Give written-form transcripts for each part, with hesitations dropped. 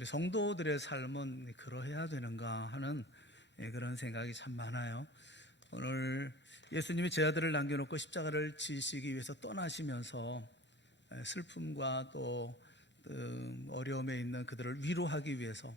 우리 성도들의 삶은 그러해야 되는가 하는 그런 생각이 참 많아요. 오늘 예수님이 제 아들을 남겨놓고 십자가를 지시기 위해서 떠나시면서 슬픔과 또 어려움에 있는 그들을 위로하기 위해서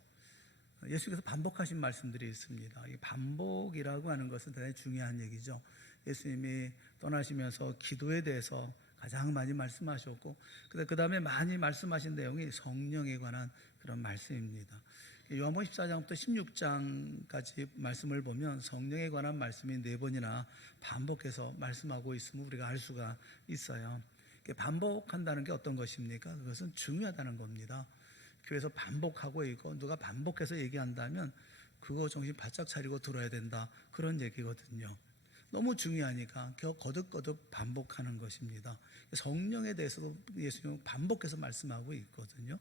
예수께서 반복하신 말씀들이 있습니다. 이 반복이라고 하는 것은 대단히 중요한 얘기죠. 예수님이 떠나시면서 기도에 대해서 가장 많이 말씀하셨고, 그 다음에 많이 말씀하신 내용이 성령에 관한 그런 말씀입니다. 요한복음 14장부터 16장까지 말씀을 보면 성령에 관한 말씀이 4번이나 반복해서 말씀하고 있음을 우리가 알 수가 있어요. 반복한다는 게 어떤 것입니까? 그것은 중요하다는 겁니다. 교회에서 반복하고 있고 누가 반복해서 얘기한다면 그거 정신 바짝 차리고 들어야 된다, 그런 얘기거든요. 너무 중요하니까 거듭거듭 반복하는 것입니다. 성령에 대해서도 예수님은 반복해서 말씀하고 있거든요.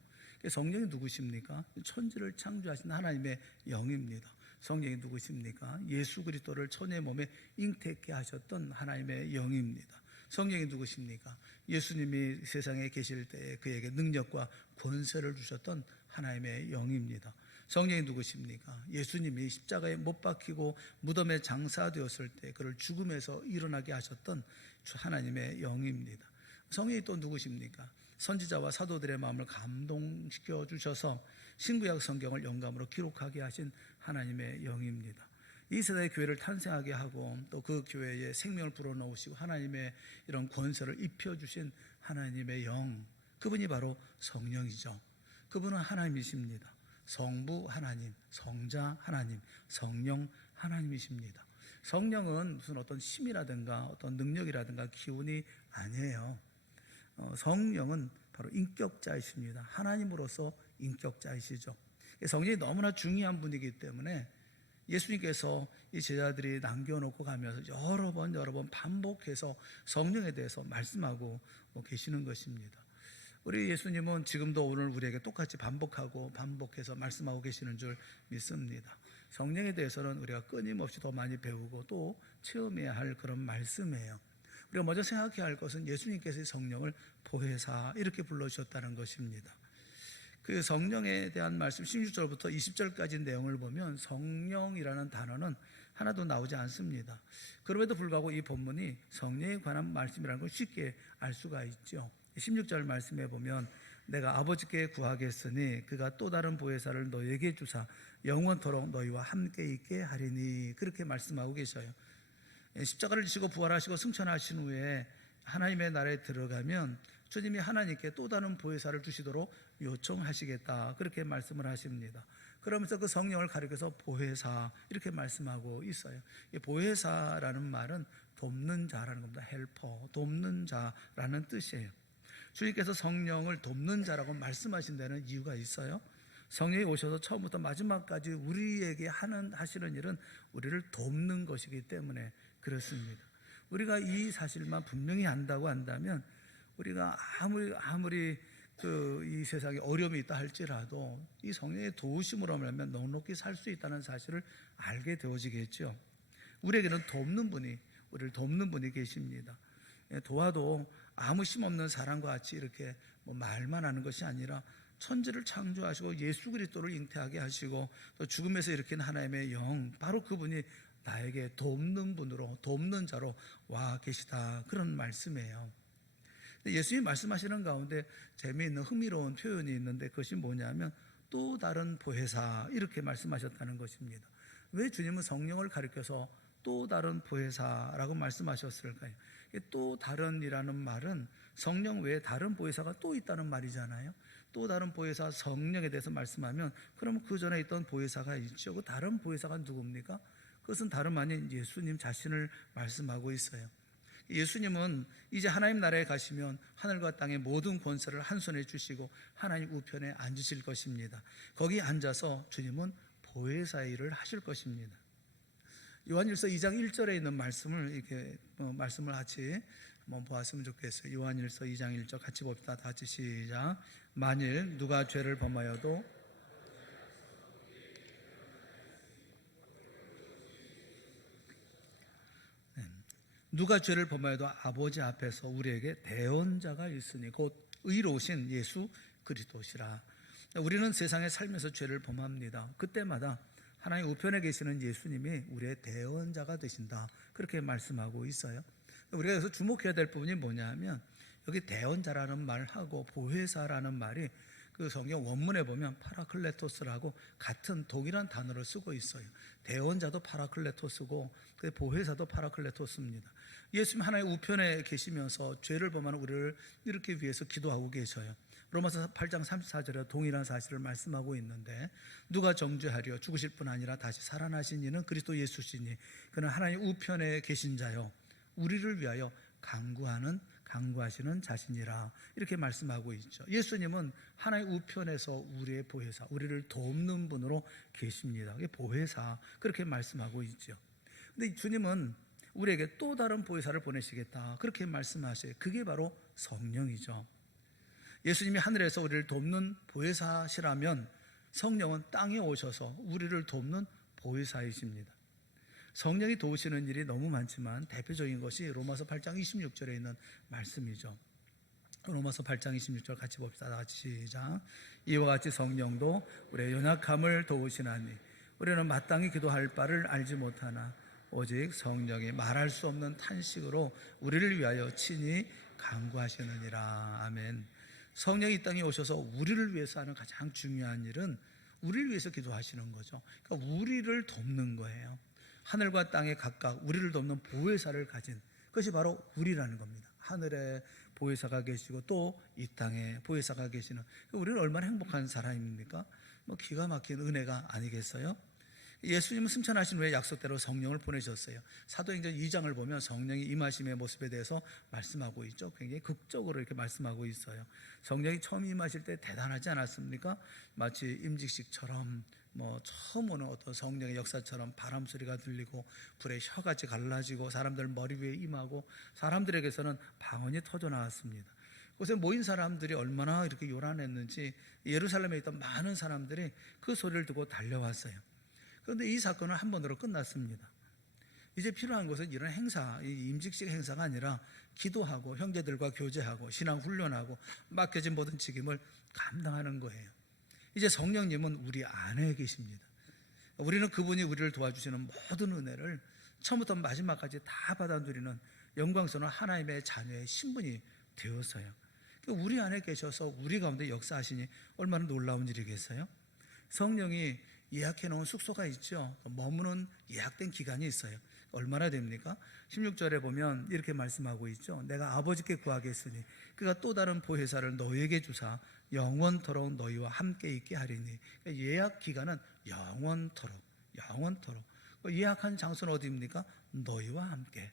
성령이 누구십니까? 천지를 창조하신 하나님의 영입니다. 성령이 누구십니까? 예수 그리스도를 천의 몸에 잉태케 하셨던 하나님의 영입니다. 성령이 누구십니까? 예수님이 세상에 계실 때 그에게 능력과 권세를 주셨던 하나님의 영입니다. 성령이 누구십니까? 예수님이 십자가에 못 박히고 무덤에 장사되었을 때 그를 죽음에서 일어나게 하셨던 하나님의 영입니다. 성령이 또 누구십니까? 선지자와 사도들의 마음을 감동시켜 주셔서 신구약 성경을 영감으로 기록하게 하신 하나님의 영입니다. 이 세대의 교회를 탄생하게 하고 또 그 교회에 생명을 불어넣으시고 하나님의 이런 권세를 입혀주신 하나님의 영, 그분이 바로 성령이죠. 그분은 하나님이십니다. 성부 하나님, 성자 하나님, 성령 하나님이십니다. 성령은 무슨 어떤 힘이라든가 어떤 능력이라든가 기운이 아니에요. 성령은 바로 인격자이십니다. 하나님으로서 인격자이시죠. 성령이 너무나 중요한 분이기 때문에 예수님께서 이 제자들이 남겨놓고 가면서 여러 번 반복해서 성령에 대해서 말씀하고 계시는 것입니다. 우리 예수님은 지금도 오늘 우리에게 똑같이 반복해서 말씀하고 계시는 줄 믿습니다. 성령에 대해서는 우리가 끊임없이 더 많이 배우고 또 체험해야 할 그런 말씀이에요. 우리가 먼저 생각해야 할 것은 예수님께서 성령을 보혜사 이렇게 불러주셨다는 것입니다. 그 성령에 대한 말씀 16절부터 20절까지 내용을 보면 성령이라는 단어는 하나도 나오지 않습니다. 그럼에도 불구하고 이 본문이 성령에 관한 말씀이라는 걸 쉽게 알 수가 있죠. 16절 말씀에 보면 내가 아버지께 구하겠으니 그가 또 다른 보혜사를 너에게 주사 영원토록 너희와 함께 있게 하리니, 그렇게 말씀하고 계셔요. 십자가를 지시고 부활하시고 승천하신 후에 하나님의 나라에 들어가면 주님이 하나님께 또 다른 보혜사를 주시도록 요청하시겠다, 그렇게 말씀을 하십니다. 그러면서 그 성령을 가리켜서 보혜사 이렇게 말씀하고 있어요. 이 보혜사라는 말은 돕는 자라는 겁니다. 헬퍼, 돕는 자라는 뜻이에요. 주님께서 성령을 돕는 자라고 말씀하신 데는 이유가 있어요. 성령이 오셔서 처음부터 마지막까지 우리에게 하시는 일은 우리를 돕는 것이기 때문에 그렇습니다. 우리가 이 사실만 분명히 안다고 한다면 우리가 아무리 이 세상에 어려움이 있다 할지라도 이 성령의 도우심으로 하면 넉넉히 살 수 있다는 사실을 알게 되어지겠죠. 우리에게는 우리를 돕는 분이 계십니다. 도와도 아무 힘없는 사람과 같이 이렇게 말만 하는 것이 아니라 천지를 창조하시고 예수 그리스도를 잉태하게 하시고 또 죽음에서 일으킨 하나님의 영, 바로 그분이 나에게 돕는 자로 와 계시다, 그런 말씀이에요. 예수님이 말씀하시는 가운데 재미있는 흥미로운 표현이 있는데 그것이 뭐냐면 또 다른 보혜사 이렇게 말씀하셨다는 것입니다. 왜 주님은 성령을 가리켜서 또 다른 보혜사라고 말씀하셨을까요? 또 다른이라는 말은 성령 외에 다른 보혜사가 또 있다는 말이잖아요. 또 다른 보혜사, 성령에 대해서 말씀하면 그럼 그 전에 있던 보혜사가 있죠. 그 다른 보혜사가 누굽니까? 그것은 다름 아닌 예수님 자신을 말씀하고 있어요. 예수님은 이제 하나님 나라에 가시면 하늘과 땅의 모든 권세를 한 손에 주시고 하나님 우편에 앉으실 것입니다. 거기 앉아서 주님은 보혜사의 일을 하실 것입니다. 요한일서 2장 1절에 있는 말씀을 이렇게 말씀을 같이 한번 보았으면 좋겠어요. 요한일서 2장 1절 같이 봅시다. 다 같이 시작. 만일 누가 죄를 범하여도 누가 죄를 범하여도 아버지 앞에서 우리에게 대언자가 있으니 곧 의로우신 예수 그리스도시라. 우리는 세상에 살면서 죄를 범합니다. 그때마다 하나님 우편에 계시는 예수님이 우리의 대언자가 되신다, 그렇게 말씀하고 있어요. 우리가 여기서 주목해야 될 부분이 뭐냐 하면, 여기 대언자라는 말하고 보혜사라는 말이 그 성경 원문에 보면 파라클레토스라고 같은 동일한 단어를 쓰고 있어요. 대언자도 파라클레토스고 보혜사도 파라클레토스입니다. 예수님 하나의 우편에 계시면서 죄를 범하는 우리를 이렇게 위해서 기도하고 계셔요. 로마서 8장 34절에 동일한 사실을 말씀하고 있는데, 누가 정죄하려 죽으실 뿐 아니라 다시 살아나신 이는 그리스도 예수시니 그는 하나님 우편에 계신 자요 우리를 위하여 강구하시는 자신이라, 이렇게 말씀하고 있죠. 예수님은 하나님 우편에서 우리의 보혜사, 우리를 돕는 분으로 계십니다. 보혜사, 그렇게 말씀하고 있죠. 근데 주님은 우리에게 또 다른 보혜사를 보내시겠다, 그렇게 말씀하셔요. 그게 바로 성령이죠. 예수님이 하늘에서 우리를 돕는 보혜사시라면 성령은 땅에 오셔서 우리를 돕는 보혜사이십니다. 성령이 도우시는 일이 너무 많지만 대표적인 것이 로마서 8장 26절에 있는 말씀이죠. 로마서 8장 26절 같이 봅시다. 다 같이 시작. 이와 같이 성령도 우리의 연약함을 도우시나니 우리는 마땅히 기도할 바를 알지 못하나 오직 성령이 말할 수 없는 탄식으로 우리를 위하여 친히 간구하시느니라. 아멘. 성령이 이 땅에 오셔서 우리를 위해서 하는 가장 중요한 일은 우리를 위해서 기도하시는 거죠. 그러니까 우리를 돕는 거예요. 하늘과 땅에 각각 우리를 돕는 보혜사를 가진 것이 바로 우리라는 겁니다. 하늘에 보혜사가 계시고 또 이 땅에 보혜사가 계시는, 우리는 얼마나 행복한 사람입니까? 기가 막힌 은혜가 아니겠어요? 예수님은 승천하신 후에 약속대로 성령을 보내셨어요. 사도행전 2장을 보면 성령이 임하심의 모습에 대해서 말씀하고 있죠. 굉장히 극적으로 이렇게 말씀하고 있어요. 성령이 처음 임하실 때 대단하지 않았습니까? 마치 임직식처럼 처음 오는 어떤 성령의 역사처럼 바람 소리가 들리고 불의 혀같이 갈라지고 사람들 머리 위에 임하고 사람들에게서는 방언이 터져 나왔습니다. 그곳에 모인 사람들이 얼마나 이렇게 요란했는지 예루살렘에 있던 많은 사람들이 그 소리를 듣고 달려왔어요. 그런데 이 사건은 한 번으로 끝났습니다. 이제 필요한 것은 이런 행사, 이 임직식 행사가 아니라 기도하고 형제들과 교제하고 신앙 훈련하고 맡겨진 모든 책임을 감당하는 거예요. 이제 성령님은 우리 안에 계십니다. 우리는 그분이 우리를 도와주시는 모든 은혜를 처음부터 마지막까지 다 받아 누리는 영광스러운 하나님의 자녀의 신분이 되었어요. 우리 안에 계셔서 우리 가운데 역사하시니 얼마나 놀라운 일이겠어요? 성령이 예약해 놓은 숙소가 있죠. 머무는 예약된 기간이 있어요. 얼마나 됩니까? 16절에 보면 이렇게 말씀하고 있죠. 내가 아버지께 구하겠으니 그가 또 다른 보혜사를 너희에게 주사 영원토록 너희와 함께 있게 하리니. 예약 기간은 영원토록. 예약한 장소는 어디입니까? 너희와 함께.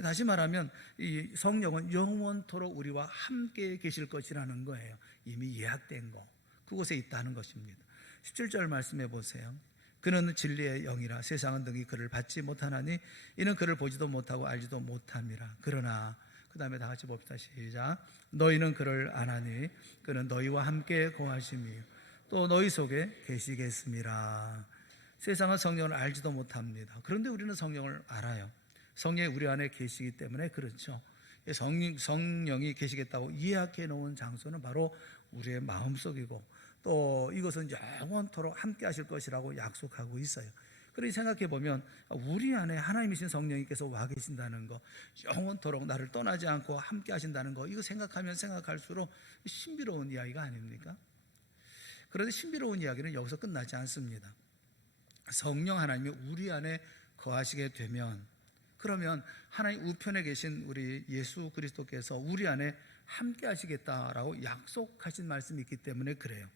다시 말하면 이 성령은 영원토록 우리와 함께 계실 것이라는 거예요. 이미 예약된 거, 그곳에 있다는 것입니다. 17절 말씀해 보세요. 그는 진리의 영이라 세상은 능히 그를 받지 못하나니 이는 그를 보지도 못하고 알지도 못함이라. 그러나 그 다음에 다 같이 봅시다. 시작. 너희는 그를 아나니 그는 너희와 함께 거하시며 또 너희 속에 계시겠음이라. 세상은 성령을 알지도 못합니다. 그런데 우리는 성령을 알아요. 성령이 우리 안에 계시기 때문에 그렇죠. 성령이 계시겠다고 예약해 놓은 장소는 바로 우리의 마음속이고 또 이것은 영원토록 함께 하실 것이라고 약속하고 있어요. 그러니 생각해 보면 우리 안에 하나님이신 성령님께서 와 계신다는 거, 영원토록 나를 떠나지 않고 함께 하신다는 거, 이거 생각하면 생각할수록 신비로운 이야기가 아닙니까? 그런데 신비로운 이야기는 여기서 끝나지 않습니다. 성령 하나님이 우리 안에 거하시게 되면, 그러면 하나님 우편에 계신 우리 예수 그리스도께서 우리 안에 함께 하시겠다라고 약속하신 말씀이 있기 때문에 그래요.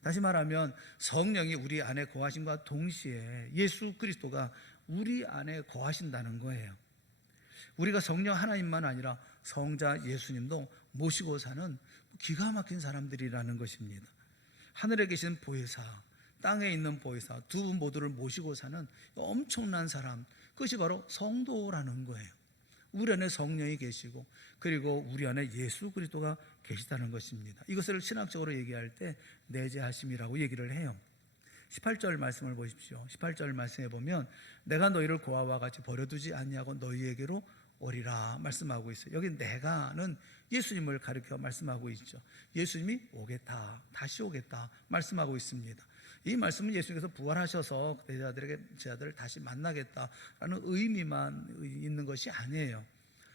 다시 말하면 성령이 우리 안에 거하심과 동시에 예수 그리스도가 우리 안에 거하신다는 거예요. 우리가 성령 하나님만 아니라 성자 예수님도 모시고 사는 기가 막힌 사람들이라는 것입니다. 하늘에 계신 보혜사, 땅에 있는 보혜사 두 분 모두를 모시고 사는 엄청난 사람, 그것이 바로 성도라는 거예요. 우리 안에 성령이 계시고 그리고 우리 안에 예수 그리스도가 계시다는 것입니다. 이것을 신학적으로 얘기할 때 내재하심이라고 얘기를 해요. 18절 말씀을 보십시오. 18절 말씀에 보면 내가 너희를 고아와 같이 버려두지 아니하고 너희에게로 오리라 말씀하고 있어요. 여기 내가는 예수님을 가리켜 말씀하고 있죠. 예수님이 오겠다, 다시 오겠다 말씀하고 있습니다. 이 말씀은 예수님께서 부활하셔서 제자들을 다시 만나겠다라는 의미만 있는 것이 아니에요.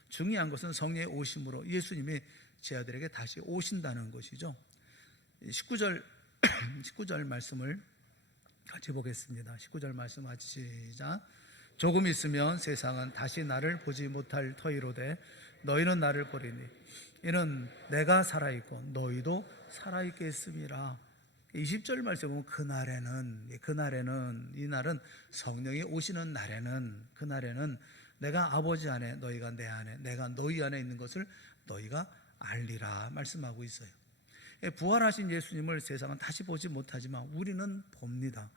중요한 것은 성령의 오심으로 예수님이 제자들에게 다시 오신다는 것이죠. 19절 말씀을 같이 보겠습니다. 19절 말씀 같이 시작. 조금 있으면 세상은 다시 나를 보지 못할 터이로되 너희는 나를 보리니 이는 내가 살아있고 너희도 살아있겠음이라. 20절 말씀에 보면 그날에는 이 날은 성령이 오시는 날에는, 그날에는 내가 아버지 안에 너희가 내 안에 내가 너희 안에 있는 것을 너희가 알리라 말씀하고 있어요. 부활하신 예수님을 세상은 다시 보지 못하지만 우리는 봅니다.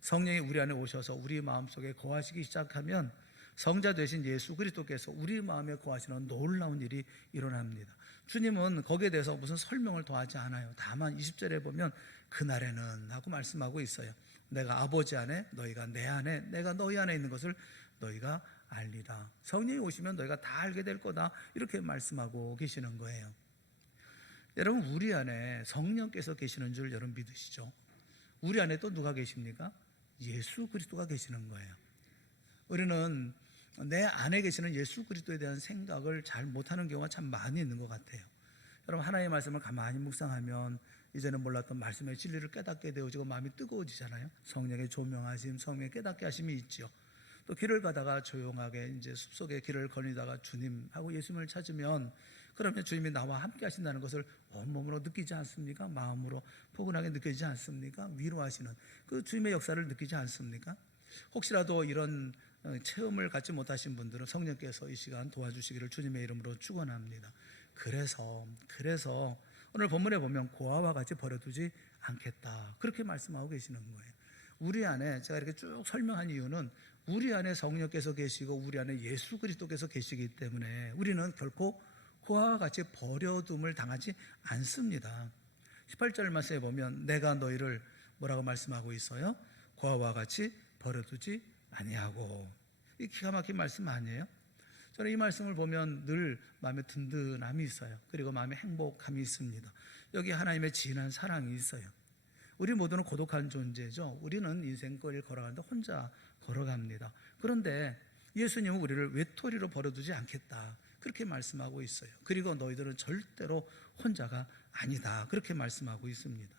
성령이 우리 안에 오셔서 우리 마음속에 거하시기 시작하면 성자 되신 예수 그리스도께서 우리 마음에 거하시는 놀라운 일이 일어납니다. 주님은 거기에 대해서 무슨 설명을 더하지 않아요. 다만 20절에 보면 그날에는 하고 말씀하고 있어요. 내가 아버지 안에 너희가 내 안에 내가 너희 안에 있는 것을 너희가 알리라. 성령이 오시면 너희가 다 알게 될 거다 이렇게 말씀하고 계시는 거예요. 여러분, 우리 안에 성령께서 계시는 줄 여러분 믿으시죠? 우리 안에 또 누가 계십니까? 예수 그리스도가 계시는 거예요. 우리는 내 안에 계시는 예수 그리스도에 대한 생각을 잘 못하는 경우가 참 많이 있는 것 같아요. 여러분, 하나님의 말씀을 가만히 묵상하면 이제는 몰랐던 말씀의 진리를 깨닫게 되어지고 마음이 뜨거워지잖아요. 성령의 조명하심, 성령의 깨닫게 하심이 있죠. 또 길을 가다가 조용하게 이제 숲속에 길을 거니다가 주님하고 예수님을 찾으면, 그러면 주님이 나와 함께 하신다는 것을 온몸으로 느끼지 않습니까? 마음으로 포근하게 느끼지 않습니까? 위로하시는 그 주님의 역사를 느끼지 않습니까? 혹시라도 이런 체험을 갖지 못하신 분들은 성령께서 이 시간 도와주시기를 주님의 이름으로 축원합니다. 그래서 오늘 본문에 보면 고아와 같이 버려두지 않겠다 그렇게 말씀하고 계시는 거예요. 우리 안에, 제가 이렇게 쭉 설명한 이유는 우리 안에 성령께서 계시고 우리 안에 예수 그리스도께서 계시기 때문에 우리는 결코 고아와 같이 버려둠을 당하지 않습니다. 18절 말씀에 보면 내가 너희를 뭐라고 말씀하고 있어요? 고아와 같이 버려두지 아니하고. 이 기가 막힌 말씀 아니에요? 저는 이 말씀을 보면 늘 마음에 든든함이 있어요. 그리고 마음에 행복함이 있습니다. 여기 하나님의 진한 사랑이 있어요. 우리 모두는 고독한 존재죠. 우리는 인생거리를 걸어가는데 혼자 걸어갑니다. 그런데 예수님은 우리를 외톨이로 버려두지 않겠다 그렇게 말씀하고 있어요. 그리고 너희들은 절대로 혼자가 아니다 그렇게 말씀하고 있습니다.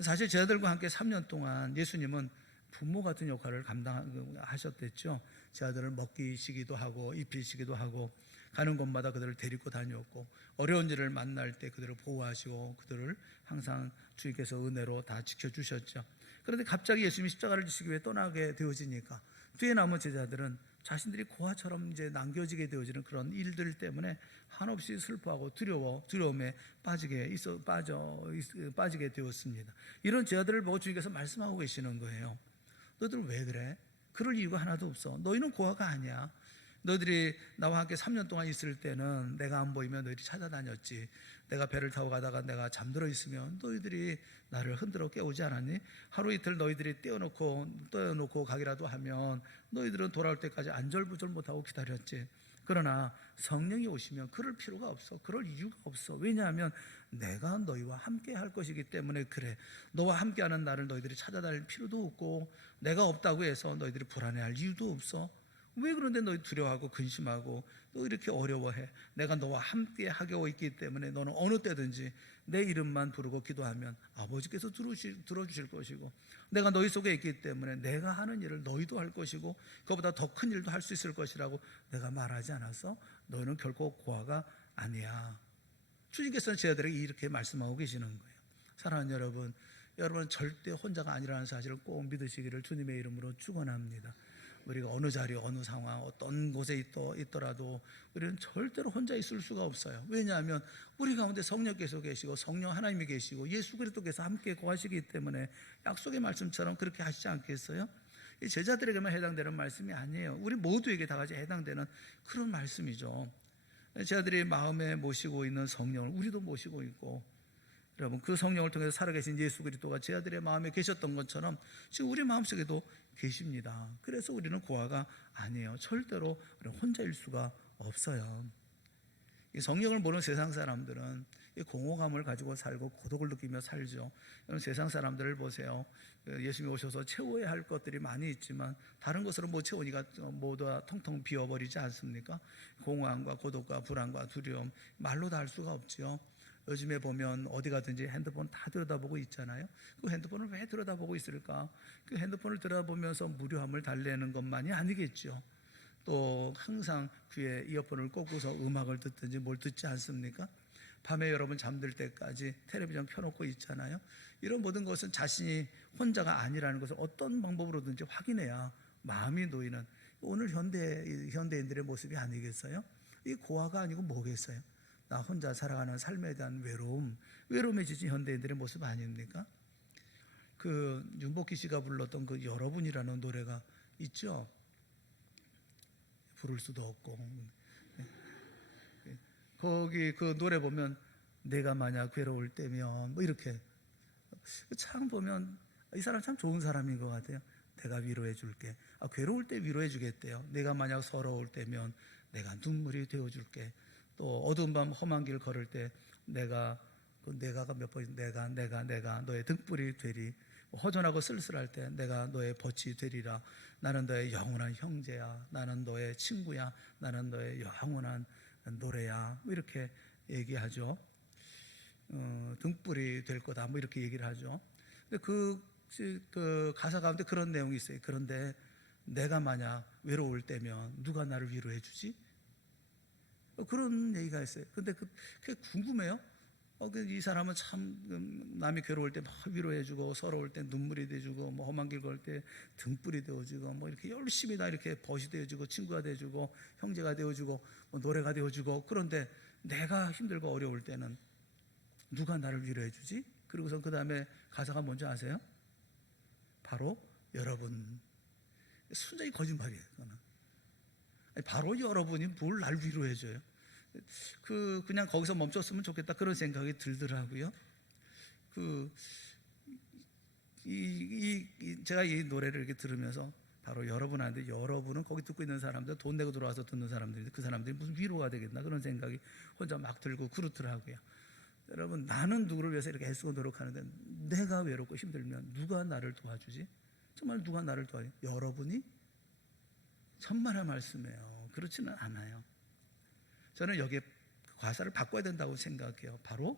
사실 제자들과 함께 3년 동안 예수님은 부모 같은 역할을 감당하셨댔죠. 제자들을 먹이시기도 하고 입히시기도 하고 가는 곳마다 그들을 데리고 다녔고 어려운 일을 만날 때 그들을 보호하시고 그들을 항상 주님께서 은혜로 다 지켜주셨죠. 그런데 갑자기 예수님이 십자가를 지시기 위해 떠나게 되어지니까 뒤에 남은 제자들은 자신들이 고아처럼 이제 남겨지게 되어지는 그런 일들 때문에 한없이 슬퍼하고 두려움에 빠지게 되었습니다. 이런 제자들을 보고 주님께서 말씀하고 계시는 거예요. 너희들 왜 그래? 그럴 이유가 하나도 없어. 너희는 고아가 아니야. 너희들이 나와 함께 3년 동안 있을 때는 내가 안 보이면 너희들이 찾아다녔지. 내가 배를 타고 가다가 내가 잠들어 있으면 너희들이 나를 흔들어 깨우지 않았니? 하루 이틀 너희들이 떼어놓고 가기라도 하면 너희들은 돌아올 때까지 안절부절 못하고 기다렸지. 그러나 성령이 오시면 그럴 필요가 없어. 그럴 이유가 없어. 왜냐하면 내가 너희와 함께 할 것이기 때문에 그래. 너와 함께하는 나를 너희들이 찾아다닐 필요도 없고 내가 없다고 해서 너희들이 불안해할 이유도 없어. 왜 그런데 너희 두려워하고 근심하고 또 이렇게 어려워해? 내가 너와 함께 하고 있기 때문에 너는 어느 때든지 내 이름만 부르고 기도하면 아버지께서 들어주실 것이고 내가 너희 속에 있기 때문에 내가 하는 일을 너희도 할 것이고 그보다 더 큰 일도 할 수 있을 것이라고 내가 말하지 않았어? 너희는 결코 고아가 아니야. 주님께서는 제자들에게 이렇게 말씀하고 계시는 거예요. 사랑하는 여러분 절대 혼자가 아니라는 사실을 꼭 믿으시기를 주님의 이름으로 축원합니다. 우리가 어느 자리, 어느 상황, 어떤 곳에 있더라도 우리는 절대로 혼자 있을 수가 없어요. 왜냐하면 우리 가운데 성령께서 계시고 성령 하나님이 계시고 예수 그리스도께서 함께 거하시기 때문에 약속의 말씀처럼 그렇게 하시지 않겠어요? 이 제자들에게만 해당되는 말씀이 아니에요. 우리 모두에게 다 같이 해당되는 그런 말씀이죠. 제자들이 마음에 모시고 있는 성령을 우리도 모시고 있고, 여러분, 그 성령을 통해서 살아계신 예수 그리스도가 제 아들의 마음에 계셨던 것처럼 지금 우리 마음속에도 계십니다. 그래서 우리는 고아가 아니에요. 절대로 우리는 혼자일 수가 없어요. 이 성령을 모르는 세상 사람들은 이 공허감을 가지고 살고 고독을 느끼며 살죠. 여러분, 세상 사람들을 보세요. 예수님이 오셔서 채워야 할 것들이 많이 있지만 다른 것으로 못 채우니까 모두 다 텅텅 비워버리지 않습니까? 공허함과 고독과 불안과 두려움, 말로 다 할 수가 없죠. 요즘에 보면 어디 가든지 핸드폰 다 들여다보고 있잖아요. 그 핸드폰을 왜 들여다보고 있을까? 그 핸드폰을 들여다보면서 무료함을 달래는 것만이 아니겠죠. 또 항상 귀에 이어폰을 꽂고서 음악을 듣든지 뭘 듣지 않습니까? 밤에 여러분 잠들 때까지 텔레비전 켜놓고 있잖아요. 이런 모든 것은 자신이 혼자가 아니라는 것을 어떤 방법으로든지 확인해야 마음이 놓이는 오늘 현대인들의 모습이 아니겠어요? 이 고아가 아니고 뭐겠어요? 나 혼자 살아가는 삶에 대한 외로움에 지친 현대인들의 모습 아닙니까? 그 윤복희 씨가 불렀던 그 여러분이라는 노래가 있죠. 부를 수도 없고, 거기 그 노래 보면 내가 만약 괴로울 때면 뭐 이렇게 참 보면 이 사람 참 좋은 사람인 것 같아요. 내가 위로해 줄게. 괴로울 때 위로해 주겠대요. 내가 만약 서러울 때면 내가 눈물이 되어 줄게. 또 어두운 밤 험한 길 걸을 때 내가가 몇 번, 내가 너의 등불이 되리. 허전하고 쓸쓸할 때 내가 너의 벗이 되리라. 나는 너의 영원한 형제야. 나는 너의 친구야. 나는 너의 영원한 노래야. 뭐 이렇게 얘기하죠. 등불이 될 거다. 뭐 이렇게 얘기를 하죠. 근데 그 가사 가운데 그런 내용이 있어요. 그런데 내가 만약 외로울 때면 누가 나를 위로해 주지? 그런 얘기가 있어요. 근데 그게 궁금해요. 이 사람은 참 남이 괴로울 때 막 위로해주고 서러울 때 눈물이 돼주고 뭐 험한 길 걸 때 등불이 되어주고 뭐 이렇게 열심히 다 이렇게 벗이 되어주고 친구가 되어주고 형제가 되어주고 뭐 노래가 되어주고 그런데 내가 힘들고 어려울 때는 누가 나를 위로해주지? 그리고선 그 다음에 가사가 뭔지 아세요? 바로 여러분. 순전히 거짓말이에요. 그거는. 바로 여러분이 뭘 날 위로해줘요? 그냥 거기서 멈췄으면 좋겠다 그런 생각이 들더라고요. 제가 이 노래를 이렇게 들으면서 바로 여러분한테, 여러분은 거기 듣고 있는 사람들, 돈 내고 들어와서 듣는 사람들인데 그 사람들이 무슨 위로가 되겠나 그런 생각이 혼자 막 들고 그렇더라고요. 여러분, 나는 누구를 위해서 이렇게 애쓰고 노력하는데 내가 외롭고 힘들면 누가 나를 도와주지? 정말 누가 나를 도와주지? 여러분이? 천만의 말씀이에요. 그렇지는 않아요. 저는 여기에 과사를 바꿔야 된다고 생각해요. 바로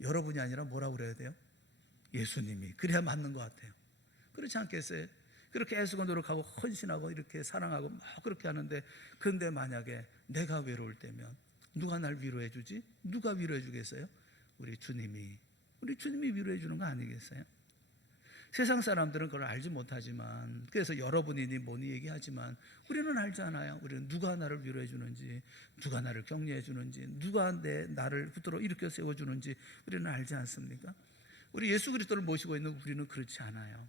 여러분이 아니라 뭐라고 그래야 돼요? 예수님이. 그래야 맞는 것 같아요. 그렇지 않겠어요? 그렇게 애쓰고 노력하고 헌신하고 이렇게 사랑하고 막 그렇게 하는데, 근데 만약에 내가 외로울 때면 누가 날 위로해 주지? 누가 위로해 주겠어요? 우리 주님이 위로해 주는 거 아니겠어요? 세상 사람들은 그걸 알지 못하지만, 그래서 여러분이니 뭐니 얘기하지만 우리는 알잖아요. 우리는 누가 나를 위로해 주는지, 누가 나를 격려해 주는지, 누가 나를 붙들어 일으켜 세워주는지 우리는 알지 않습니까? 우리 예수 그리스도를 모시고 있는 우리는 그렇지 않아요.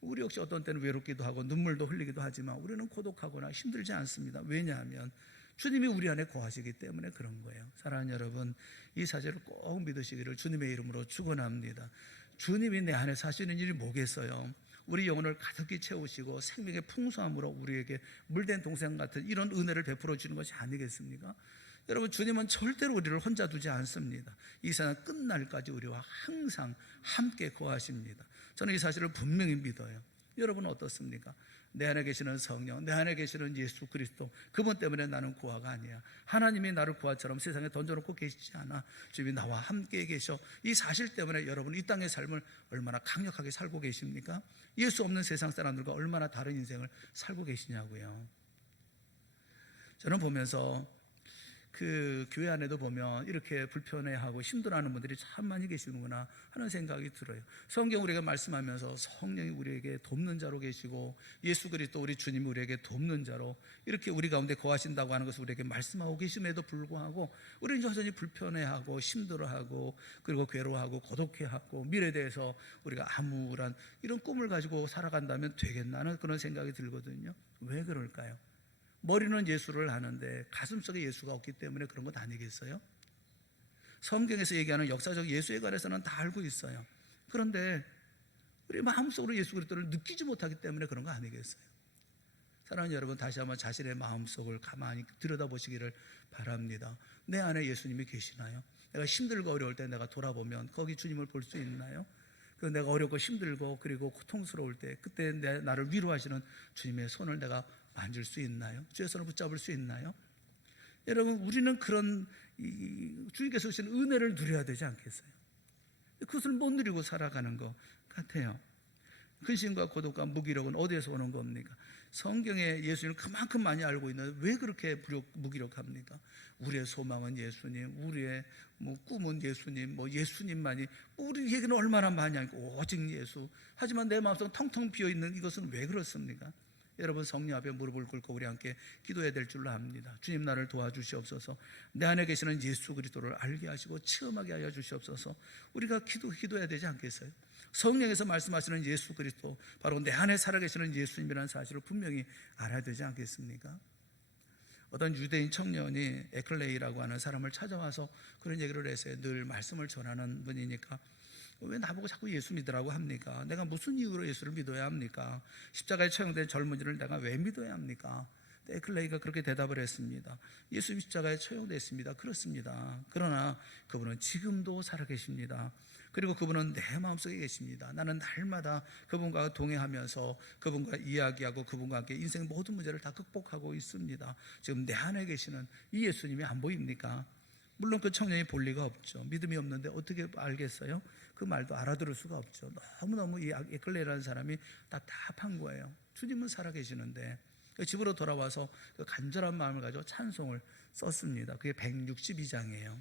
우리 역시 어떤 때는 외롭기도 하고 눈물도 흘리기도 하지만 우리는 고독하거나 힘들지 않습니다. 왜냐하면 주님이 우리 안에 거하시기 때문에 그런 거예요. 사랑하는 여러분, 이 사실을 꼭 믿으시기를 주님의 이름으로 축원합니다. 주님이 내 안에 사시는 일이 뭐겠어요? 우리 영혼을 가득히 채우시고 생명의 풍성함으로 우리에게 물된 동생 같은 이런 은혜를 베풀어 주는 것이 아니겠습니까? 여러분, 주님은 절대로 우리를 혼자 두지 않습니다. 이 세상 끝날까지 우리와 항상 함께 거하십니다. 저는 이 사실을 분명히 믿어요. 여러분은 어떻습니까? 내 안에 계시는 성령, 내 안에 계시는 예수 그리스도, 그분 때문에 나는 고아가 아니야. 하나님이 나를 고아처럼 세상에 던져놓고 계시지 않아. 주님이 나와 함께 계셔. 이 사실 때문에 여러분 이 땅의 삶을 얼마나 강력하게 살고 계십니까? 예수 없는 세상 사람들과 얼마나 다른 인생을 살고 계시냐고요. 저는 보면서 그 교회 안에도 보면 이렇게 불편해하고 힘들어하는 분들이 참 많이 계시는구나 하는 생각이 들어요. 성경 우리에게 말씀하면서 성령이 우리에게 돕는 자로 계시고 예수 그리스도 우리 주님이 우리에게 돕는 자로 이렇게 우리 가운데 거하신다고 하는 것을 우리에게 말씀하고 계심에도 불구하고 우리는 여전히 불편해하고 힘들어하고 그리고 괴로워하고 고독해하고 미래에 대해서 우리가 암울한 이런 꿈을 가지고 살아간다면 되겠나 하는 그런 생각이 들거든요. 왜 그럴까요? 머리는 예수를 아는데 가슴속에 예수가 없기 때문에 그런 것 아니겠어요? 성경에서 얘기하는 역사적 예수에 관해서는 다 알고 있어요. 그런데 우리 마음속으로 예수 그리스도를 느끼지 못하기 때문에 그런 거 아니겠어요? 사랑하는 여러분, 다시 한번 자신의 마음속을 가만히 들여다보시기를 바랍니다. 내 안에 예수님이 계시나요? 내가 힘들고 어려울 때 내가 돌아보면 거기 주님을 볼 수 있나요? 내가 어렵고 힘들고 그리고 고통스러울 때 그때 나를 위로하시는 주님의 손을 내가 만질 수 있나요? 주의 손을 붙잡을 수 있나요? 여러분, 우리는 그런 주님께서 주신 은혜를 누려야 되지 않겠어요? 그것을 못 누리고 살아가는 것 같아요. 근심과 고독과 무기력은 어디에서 오는 겁니까? 성경에 예수님을 그만큼 많이 알고 있는데 왜 그렇게 무기력합니까? 우리의 소망은 예수님, 우리의 꿈은 예수님, 예수님만이, 우리 얘기는 얼마나 많이 하니까 오직 예수. 하지만 내 마음속은 텅텅 비어있는 이것은 왜 그렇습니까? 여러분, 성령 앞에 무릎을 꿇고 우리 함께 기도해야 될 줄로 압니다. 주님, 나를 도와주시옵소서. 내 안에 계시는 예수 그리스도를 알게 하시고 체험하게 하여 주시옵소서. 우리가 기도해야 되지 않겠어요? 성령에서 말씀하시는 예수 그리스도, 바로 내 안에 살아계시는 예수님이라는 사실을 분명히 알아야 되지 않겠습니까? 어떤 유대인 청년이 에클레이라고 하는 사람을 찾아와서 그런 얘기를 했어요. 늘 말씀을 전하는 분이니까 왜 나보고 자꾸 예수 믿으라고 합니까? 내가 무슨 이유로 예수를 믿어야 합니까? 십자가에 처형된 젊은이를 내가 왜 믿어야 합니까? 에클레이가 그렇게 대답을 했습니다. 예수 십자가에 처형됐습니다. 그렇습니다. 그러나 그분은 지금도 살아계십니다. 그리고 그분은 내 마음속에 계십니다. 나는 날마다 그분과 동행하면서 그분과 이야기하고 그분과 함께 인생 모든 문제를 다 극복하고 있습니다. 지금 내 안에 계시는 이 예수님이 안 보입니까? 물론 그 청년이 볼 리가 없죠. 믿음이 없는데 어떻게 알겠어요? 그 말도 알아들을 수가 없죠. 너무너무 이 에클레이라는 사람이 답답한 거예요. 주님은 살아계시는데. 집으로 돌아와서 그 간절한 마음을 가지고 찬송을 썼습니다. 그게 162장이에요.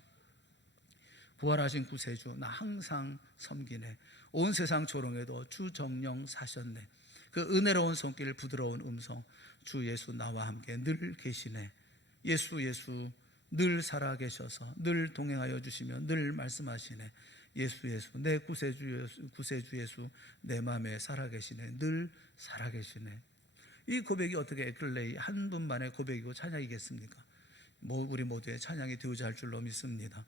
부활하신 구세주, 나 항상 섬기네. 온 세상 조롱해도 주 정령 사셨네. 그 은혜로운 손길, 부드러운 음성, 주 예수 나와 함께 늘 계시네. 예수 예수 늘 살아계셔서 늘 동행하여 주시며 늘 말씀하시네. 예수 예수 내 구세주 예수 내 마음에 살아계시네. 늘 살아계시네. 이 고백이 어떻게 에클레이 한 분만의 고백이고 찬양이겠습니까? 우리 모두의 찬양이 되고자 할 줄로 믿습니다.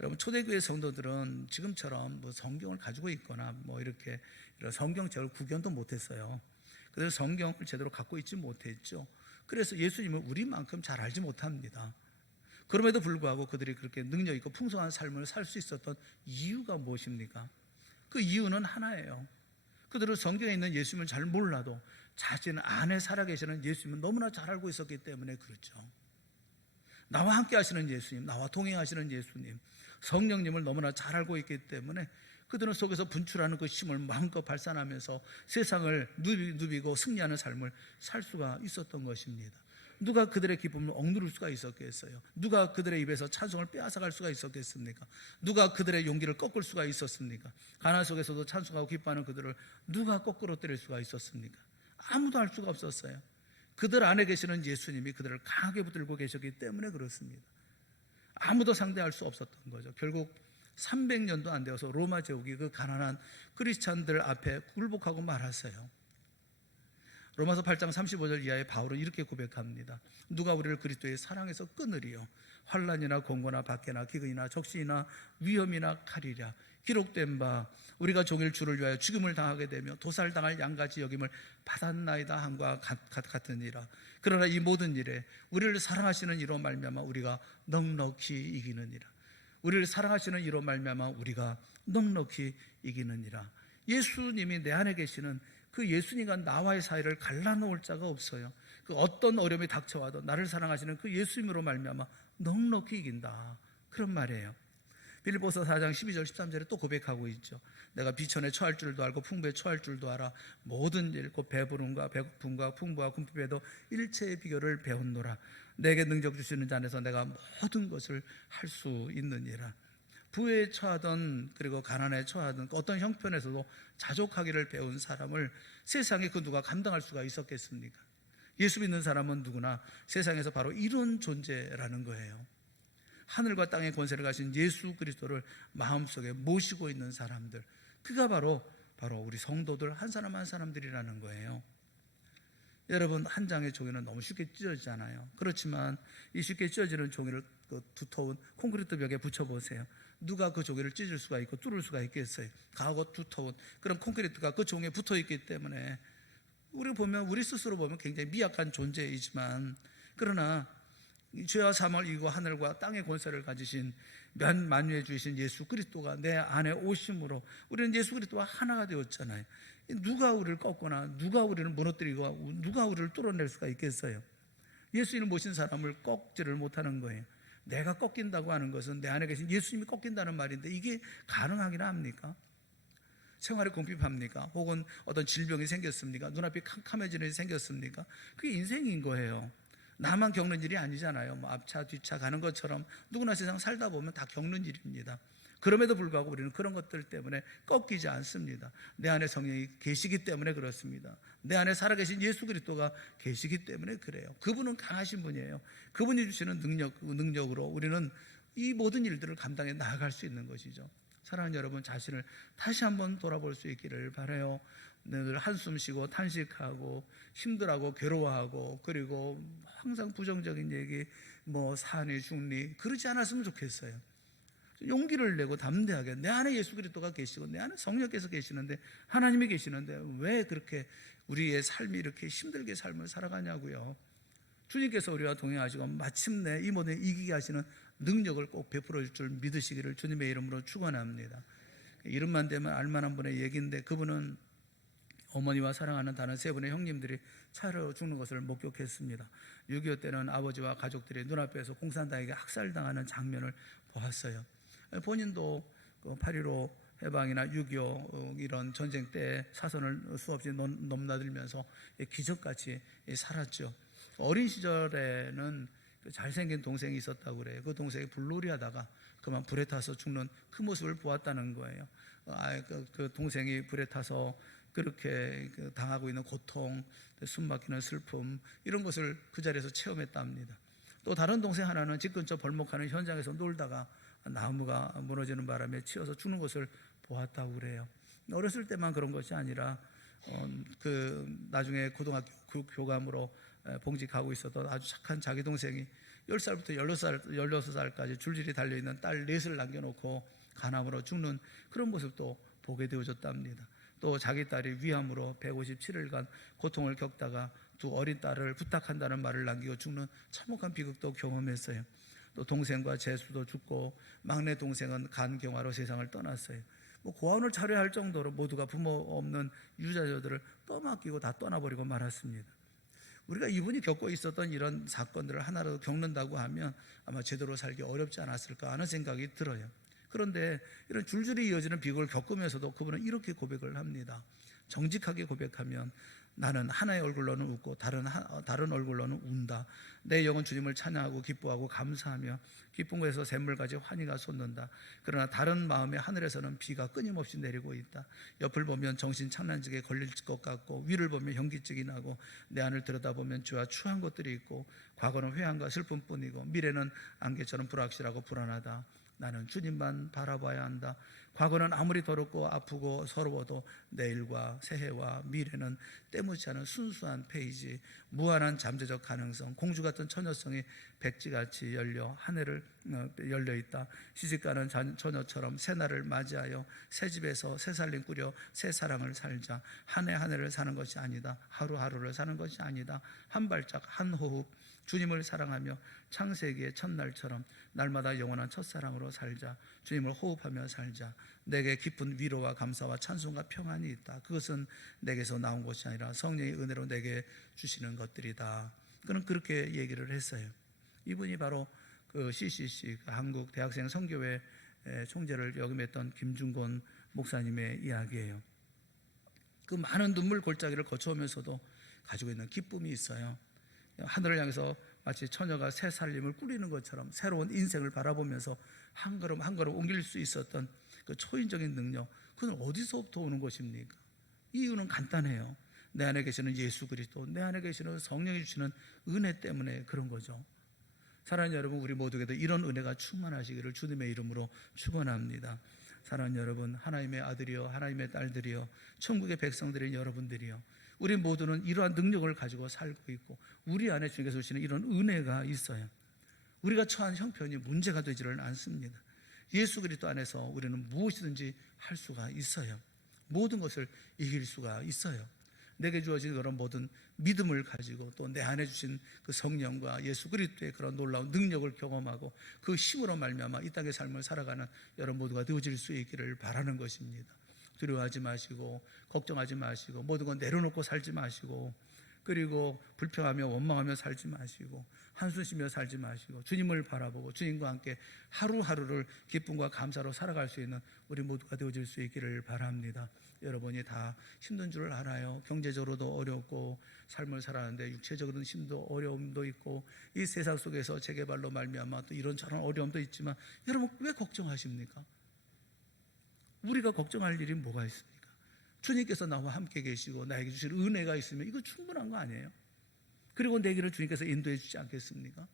여러분, 초대교회 성도들은 지금처럼 성경을 가지고 있거나 이렇게 이런 성경책을 구경도 못했어요. 그래서 성경을 제대로 갖고 있지 못했죠. 그래서 예수님을 우리만큼 잘 알지 못합니다. 그럼에도 불구하고 그들이 그렇게 능력 있고 풍성한 삶을 살 수 있었던 이유가 무엇입니까? 그 이유는 하나예요. 그들은 성경에 있는 예수님을 잘 몰라도 자신 안에 살아계시는 예수님은 너무나 잘 알고 있었기 때문에 그렇죠. 나와 함께 하시는 예수님, 나와 동행하시는 예수님, 성령님을 너무나 잘 알고 있기 때문에 그들은 속에서 분출하는 그 힘을 마음껏 발산하면서 세상을 누비고 승리하는 삶을 살 수가 있었던 것입니다. 누가 그들의 기쁨을 억누를 수가 있었겠어요? 누가 그들의 입에서 찬송을 빼앗아갈 수가 있었겠습니까? 누가 그들의 용기를 꺾을 수가 있었습니까? 가난 속에서도 찬송하고 기뻐하는 그들을 누가 거꾸로 때릴 수가 있었습니까? 아무도 할 수가 없었어요. 그들 안에 계시는 예수님이 그들을 강하게 붙들고 계셨기 때문에 그렇습니다. 아무도 상대할 수 없었던 거죠. 결국 300년도 안 되어서 로마 제국이 그 가난한 크리스찬들 앞에 굴복하고 말았어요. 로마서 8장 35절 이하에 바울은 이렇게 고백합니다. 누가 우리를 그리스도의 사랑에서 끊으리요? 환난이나 공고나 박해나 기근이나 적신이나 위험이나 칼이랴. 기록된 바 우리가 종일 주를 위하여 죽음을 당하게 되며 도살당할 양같이 여김을 받았나이다 함과 같으니라. 그러나 이 모든 일에 우리를 사랑하시는 이로 말미암아 우리가 넉넉히 이기느니라. 우리를 사랑하시는 이로 말미암아 우리가 넉넉히 이기느니라. 예수님이 내 안에 계시는 그 예수님과 나와의 사이를 갈라놓을 자가 없어요. 그 어떤 어려움이 닥쳐와도 나를 사랑하시는 그 예수님으로 말미암아 넉넉히 이긴다. 그런 말이에요. 빌립보서 4장 12절 13절에 또 고백하고 있죠. 내가 비천에 처할 줄도 알고 풍부에 처할 줄도 알아. 모든 일 곧 배부름과 배고픔과 풍부와 궁핍에도 일체의 비결을 배웠노라. 내게 능력 주시는 자 안에서 내가 모든 것을 할 수 있느니라. 부에 처하던 그리고 가난에 처하던 어떤 형편에서도 자족하기를 배운 사람을 세상에 그 누가 감당할 수가 있었겠습니까? 예수 믿는 사람은 누구나 세상에서 바로 이런 존재라는 거예요. 하늘과 땅의 권세를 가진 예수 그리스도를 마음속에 모시고 있는 사람들, 그가 바로 우리 성도들 한 사람 한 사람들이라는 거예요. 여러분, 한 장의 종이는 너무 쉽게 찢어지잖아요. 그렇지만 이 쉽게 찢어지는 종이를 그 두터운 콘크리트 벽에 붙여보세요. 누가 그 조개를 찢을 수가 있고 뚫을 수가 있겠어요? 가고 두터운 그런 콘크리트가 그 종에 붙어 있기 때문에 우리 스스로 보면 굉장히 미약한 존재이지만, 그러나 죄와 사망을 이기고 하늘과 땅의 권세를 가지신 만유해 주신 예수 그리스도가 내 안에 오심으로 우리는 예수 그리스도와 하나가 되었잖아요. 누가 우리를 꺾거나 누가 우리를 무너뜨리고 누가 우리를 뚫어낼 수가 있겠어요? 예수님을 모신 사람을 꺾지를 못하는 거예요. 내가 꺾인다고 하는 것은 내 안에 계신 예수님이 꺾인다는 말인데, 이게 가능하기나 합니까? 생활이 궁핍합니까? 혹은 어떤 질병이 생겼습니까? 눈앞이 캄캄해지는 일이 생겼습니까? 그게 인생인 거예요. 나만 겪는 일이 아니잖아요. 뭐 앞차 뒤차 가는 것처럼 누구나 세상 살다 보면 다 겪는 일입니다. 그럼에도 불구하고 우리는 그런 것들 때문에 꺾이지 않습니다. 내 안에 성령이 계시기 때문에 그렇습니다. 내 안에 살아계신 예수 그리스도가 계시기 때문에 그래요. 그분은 강하신 분이에요. 그분이 주시는 능력으로 우리는 이 모든 일들을 감당해 나아갈 수 있는 것이죠. 사랑하는 여러분, 자신을 다시 한번 돌아볼 수 있기를 바라요. 늘 한숨 쉬고 탄식하고 힘들어하고 괴로워하고 그리고 항상 부정적인 얘기, 뭐 사니 죽니 그러지 않았으면 좋겠어요. 용기를 내고 담대하게 내 안에 예수 그리스도가 계시고 내 안에 성령께서 계시는데, 하나님이 계시는데 왜 그렇게 우리의 삶이 이렇게 힘들게 삶을 살아가냐고요. 주님께서 우리와 동행하시고 마침내 이 모든 이기게 하시는 능력을 꼭 베풀어 줄 줄 믿으시기를 주님의 이름으로 축원합니다. 이름만 되면 알만한 분의 얘기인데, 그분은 어머니와 사랑하는 다른 세 분의 형님들이 차로 죽는 것을 목격했습니다. 6.25 때는 아버지와 가족들이 눈앞에서 공산당에게 학살당하는 장면을 보았어요. 본인도 8.15 해방이나 6.25 이런 전쟁 때 사선을 수없이 넘나들면서 기적같이 살았죠. 어린 시절에는 잘생긴 동생이 있었다고 그래요. 그 동생이 불놀이 하다가 그만 불에 타서 죽는 그 모습을 보았다는 거예요. 그 동생이 불에 타서 그렇게 당하고 있는 고통, 숨막히는 슬픔, 이런 것을 그 자리에서 체험했답니다. 또 다른 동생 하나는 집 근처 벌목하는 현장에서 놀다가 나무가 무너지는 바람에 치여서 죽는 것을 보았다고 그래요. 어렸을 때만 그런 것이 아니라 나중에 고등학교 교감으로 봉직하고 있었던 아주 착한 자기 동생이 10살부터 16살까지 줄줄이 달려있는 딸 넷을 남겨놓고 간암으로 죽는 그런 모습도 보게 되어졌답니다. 또 자기 딸이 위암으로 157일간 고통을 겪다가 두 어린 딸을 부탁한다는 말을 남기고 죽는 참혹한 비극도 경험했어요. 또 동생과 재수도 죽고 막내 동생은 간경화로 세상을 떠났어요. 고아원을 차려야 할 정도로 모두가 부모 없는 유자녀들을 떠맡기고 다 떠나버리고 말았습니다. 우리가 이분이 겪고 있었던 이런 사건들을 하나라도 겪는다고 하면 아마 제대로 살기 어렵지 않았을까 하는 생각이 들어요. 그런데 이런 줄줄이 이어지는 비극을 겪으면서도 그분은 이렇게 고백을 합니다. 정직하게 고백하면 나는 하나의 얼굴로는 웃고 다른 얼굴로는 운다. 내 영은 주님을 찬양하고 기뻐하고 감사하며 기쁜 곳에서 샘물같이 환희가 솟는다. 그러나 다른 마음의 하늘에서는 비가 끊임없이 내리고 있다. 옆을 보면 정신 창란직에 걸릴 것 같고 위를 보면 현기증이 나고 내 안을 들여다보면 죄와 추한 것들이 있고 과거는 회한과 슬픔뿐이고 미래는 안개처럼 불확실하고 불안하다. 나는 주님만 바라봐야 한다. 과거는 아무리 더럽고 아프고 서러워도 내일과 새해와 미래는 때묻지 않은 순수한 페이지, 무한한 잠재적 가능성, 공주 같은 처녀성이 백지같이 하늘을 열려 있다. 시집가는 처녀처럼 새날을 맞이하여 새 집에서 새 살림 꾸려 새 사랑을 살자. 한 해 한 해를 사는 것이 아니다. 하루하루를 사는 것이 아니다. 한 발짝 한 호흡 주님을 사랑하며 창세기의 첫날처럼 날마다 영원한 첫사랑으로 살자. 주님을 호흡하며 살자. 내게 깊은 위로와 감사와 찬송과 평안이 있다. 그것은 내게서 나온 것이 아니라 성령의 은혜로 내게 주시는 것들이다. 그는 그렇게 얘기를 했어요. 이분이 바로 그 CCC, 한국 대학생 선교회 총재를 역임했던 김중곤 목사님의 이야기예요. 그 많은 눈물 골짜기를 거쳐오면서도 가지고 있는 기쁨이 있어요. 하늘을 향해서 마치 처녀가 새 살림을 꾸리는 것처럼 새로운 인생을 바라보면서 한 걸음 한 걸음 옮길 수 있었던 그 초인적인 능력, 그건 어디서부터 오는 것입니까? 이유는 간단해요. 내 안에 계시는 예수 그리스도, 내 안에 계시는 성령이 주시는 은혜 때문에 그런 거죠. 사랑하는 여러분, 우리 모두에게도 이런 은혜가 충만하시기를 주님의 이름으로 축원합니다. 사랑하는 여러분, 하나님의 아들이요 하나님의 딸들이요 천국의 백성들인 여러분들이요, 우리 모두는 이러한 능력을 가지고 살고 있고 우리 안에 주님께서 주시는 이런 은혜가 있어요. 우리가 처한 형편이 문제가 되지를 않습니다. 예수 그리스도 안에서 우리는 무엇이든지 할 수가 있어요. 모든 것을 이길 수가 있어요. 내게 주어진 그런 모든 믿음을 가지고 또 내 안에 주신 그 성령과 예수 그리스도의 그런 놀라운 능력을 경험하고 그 힘으로 말미암아 이 땅의 삶을 살아가는 여러분 모두가 되어질 수 있기를 바라는 것입니다. 두려워하지 마시고 걱정하지 마시고 모든 건 내려놓고 살지 마시고, 그리고 불평하며 원망하며 살지 마시고 한숨 쉬며 살지 마시고 주님을 바라보고 주님과 함께 하루하루를 기쁨과 감사로 살아갈 수 있는 우리 모두가 되어질 수 있기를 바랍니다. 여러분이 다 힘든 줄 알아요. 경제적으로도 어렵고 삶을 살아가는데 육체적으로는 힘도 어려움도 있고 이 세상 속에서 재개발로 말미암아 또 이런저런 어려움도 있지만 여러분 왜 걱정하십니까? 우리가 걱정할 일이 뭐가 있습니까? 주님께서 나와 함께 계시고 나에게 주실 은혜가 있으면 이거 충분한 거 아니에요? 그리고 내 길을 주님께서 인도해 주지 않겠습니까?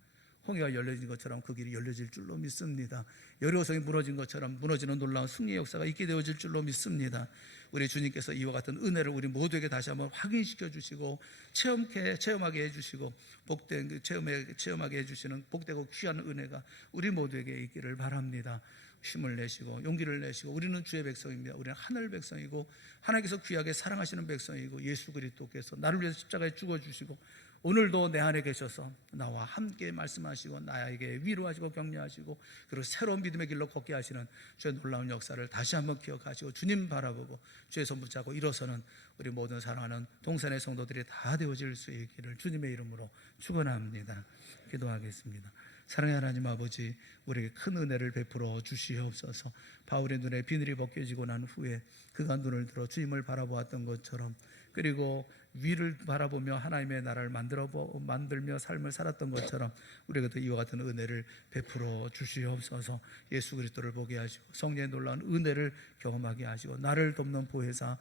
홍해가 열려진 것처럼 그 길이 열려질 줄로 믿습니다. 여리고성이 무너진 것처럼 무너지는 놀라운 승리의 역사가 있게 되어질 줄로 믿습니다. 우리 주님께서 이와 같은 은혜를 우리 모두에게 다시 한번 확인시켜 주시고 체험하게 해주시고 복된 체험하게 해주시는 복되고 귀한 은혜가 우리 모두에게 있기를 바랍니다. 힘을 내시고 용기를 내시고 우리는 주의 백성입니다. 우리는 하늘 백성이고 하나님께서 귀하게 사랑하시는 백성이고 예수 그리스도께서 나를 위해서 십자가에 죽어주시고 오늘도 내 안에 계셔서 나와 함께 말씀하시고 나에게 위로하시고 격려하시고 그리고 새로운 믿음의 길로 걷게 하시는 주의 놀라운 역사를 다시 한번 기억하시고 주님 바라보고 주의 손 붙잡고 일어서는 우리 모든 사랑하는 동산의 성도들이 다 되어질 수 있기를 주님의 이름으로 축원합니다. 기도하겠습니다. 사랑의 하나님 아버지, 우리에게 큰 은혜를 베풀어 주시옵소서. 바울의 눈에 비늘이 벗겨지고 난 후에 그가 눈을 들어 주님을 바라보았던 것처럼, 그리고 위를 바라보며 하나님의 나라를 만들며 삶을 살았던 것처럼 우리에게도 이와 같은 은혜를 베풀어 주시옵소서. 예수 그리스도를 보게 하시고 성령의 놀라운 은혜를 경험하게 하시고 나를 돕는 보혜사,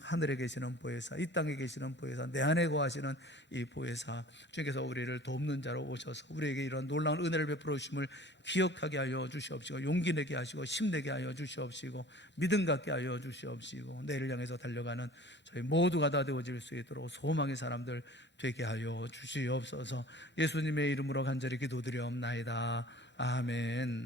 하늘에 계시는 보혜사, 이 땅에 계시는 보혜사, 내 안에 거하시는 이 보혜사 주님께서 우리를 돕는 자로 오셔서 우리에게 이런 놀라운 은혜를 베풀어 주심을 기억하게 하여 주시옵시고 용기 내게 하시고 힘내게 하여 주시옵시고 믿음 갖게 하여 주시옵시고 내일을 향해서 달려가는 저희 모두가 다 되어질 수 있도록 소망의 사람들 되게 하여 주시옵소서. 예수님의 이름으로 간절히 기도드리옵나이다. 아멘.